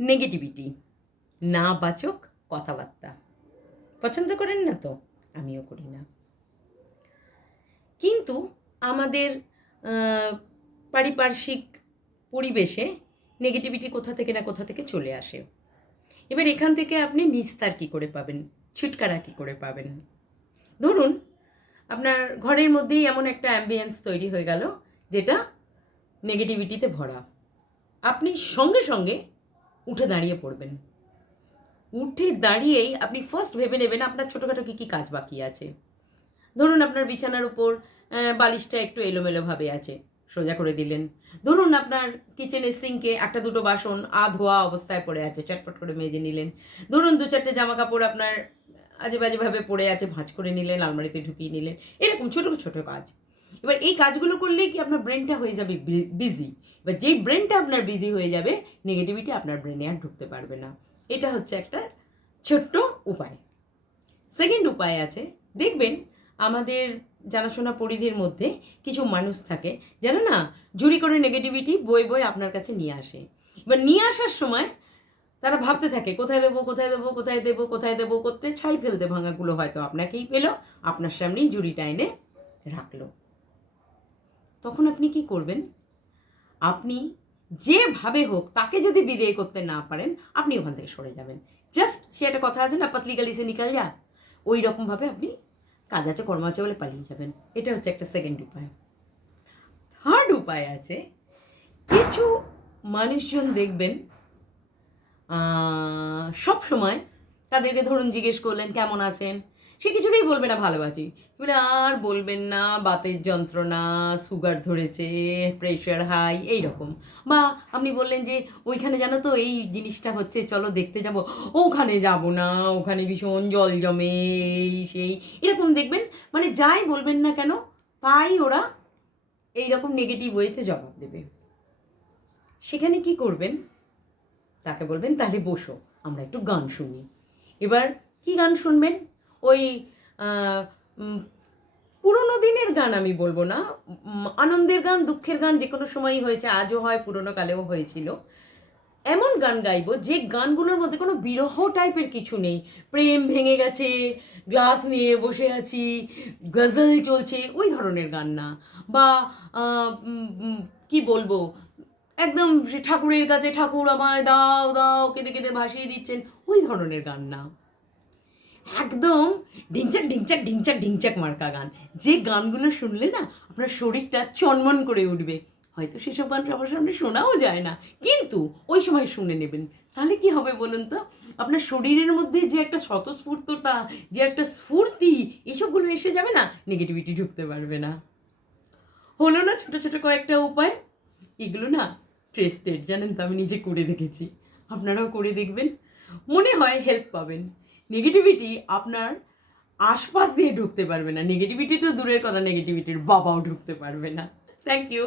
Negativity, না বাচক কথাবার্তা। পছন্দ করেন না তো? আমিও করি না। কিন্তু আমাদের পারিপার্শ্বিক পরিবেশে নেগেটিভিটি কোথা থেকে না কোথা থেকে চলে আসে। এবার এখান থেকে আপনি নিস্তার কী করে পাবেন? ছুটকারা কী করে পাবেন? ধরুন, আপনার ঘরের মধ্যেই এমন একটা অ্যাম্বিয়েন্স তৈরি হয়ে গেল, যেটা নেগেটিভিটিতে ভরা। আপনি সঙ্গে সঙ্গে উঠে দাঁড়িয়ে পড়বেন। উঠে দাঁড়িয়েই আপনি ফার্স্ট ভেবে নেবেন আপনার ছোটোখাটো কী কী কাজ বাকি আছে। ধরুন আপনার বিছানার উপর বালিশটা একটু এলোমেলোভাবে আছে, সোজা করে দিলেন। ধরুন আপনার কিচেনের সিঙ্কে একটা দুটো বাসন আ ধোয়া অবস্থায় পড়ে আছে, চটপট করে মেজে নিলেন। ধরুন দু চারটে জামা কাপড় আপনার আজে বাজেভাবে পড়ে আছে, ভাঁজ করে নিলেন, আলমারিতে ঢুকিয়ে নিলেন। এরকম ছোটো ছোটো কাজ। এবার এই কাজগুলো করলেই কি আপনার ব্রেনটা হয়ে যাবে বিজি এবার যেই ব্রেনটা আপনার বিজি হয়ে যাবে নেগেটিভিটি আপনার ব্রেনে আর ঢুকতে পারবে না। এটা হচ্ছে একটা ছোট্ট উপায়। সেকেন্ড উপায় আছে, দেখবেন আমাদের জানাশোনা পরিধির মধ্যে কিছু মানুষ থাকে যেন না জুরি করে নেগেটিভিটি বই বই আপনার কাছে নিয়ে আসে। এবার নিয়ে আসার সময় তারা ভাবতে থাকে, কোথায় দেবো কোথায় দেবো কোথায় দেবো কোথায় দেবো? করতে ছাই ফেলতে ভাঙাগুলো হয়তো আপনাকেই পেল, আপনার সামনেই জুরিটা এনে রাখল। তখন আপনি কি করবেন? আপনি যেভাবে হোক তাকে যদি বিদেয় করতে না পারেন, আপনি ওখান থেকে সরে যাবেন। জাস্ট সে একটা কথা আছে না, পাতলি গালি সে নিকাল যা। ওই রকমভাবে আপনি কাজ আছে, কর্ম আছে বলে পালিয়ে যাবেন। এটা হচ্ছে একটা সেকেন্ড উপায়। থার্ড উপায় আছে, কিছু মানুষজন দেখবেন সব সময় তাদেরকে ধরুন জিজ্ঞেস করলেন, কেমন আছেন? সে কিছুতেই বলবে না ভালোবাসি। এবারে আর বলবেন না, বাতের যন্ত্রণা সুগার ধরেছে প্রেশার হাই এই রকম বা আপনি বললেন যে, ওইখানে জানো তো, এই জিনিসটা হচ্ছে, চলো দেখতে যাব। ওখানে যাব না, ওখানে ভীষণ জল জমে, এই সেই। এরকম দেখবেন মানে যাই বলবেন না কেন, তাই ওরা এই রকম নেগেটিভ ওয়েতে জবাব দেবে। সেখানে কি করবেন? তাকে বলবেন, তাহলে বসো, আমরা একটু গান শুনি। এবার কি গান শুনবেন? ওই পুরোনো দিনের গান আমি বলব না। আনন্দের গান, দুঃখের গান যে কোনো সময়ই হয়েছে, আজও হয়, পুরোনো কালেও হয়েছিল। এমন গান গাইবো যে গানগুলোর মধ্যে কোনো বিরহ টাইপের কিছু নেই। প্রেম ভেঙে গেছে, গ্লাস নিয়ে বসে আছি, গজল চলছে, ওই ধরনের গান না। বা কি বলব, একদম ঠাকুরের কাছে ঠাকুর আমায় দাও দাও, কেঁদে কেঁদে ভাসিয়ে দিচ্ছেন, ওই ধরনের গান না। একদম ঢিংচাক ঢিংচাক ঢিংচাক ঢিংচাক মার্কা গান। যে গানগুলো শুনলে না আপনার শরীরটা চনমন করে উঠবে। হয়তো সেসব গান সবার সামনে শোনাও যায় না। কিন্তু ওই সময় শুনে নেবেন। তাহলে কি হবে বলুন তো? আপনার শরীরের মধ্যে যে একটা স্বতঃস্ফূর্ততা, যে একটা স্ফূর্তি, এসবগুলো এসে যাবে না নেগেটিভিটি ঢুকতে পারবে না। হলো না ছোটো ছোটো কয়েকটা উপায়? এগুলো না ট্রেস্টেড জানেন তো আমি নিজে করে দেখেছি। আপনারাও করে দেখবেন। মনে হয় হেল্প পাবেন। নেগেটিভিটি আপনার আশপাশ দিয়ে ঢুকতে পারবে না। নেগেটিভিটি তো দূরের কথা নেগেটিভিটির বাবাও ঢুকতে পারবে না। Thank you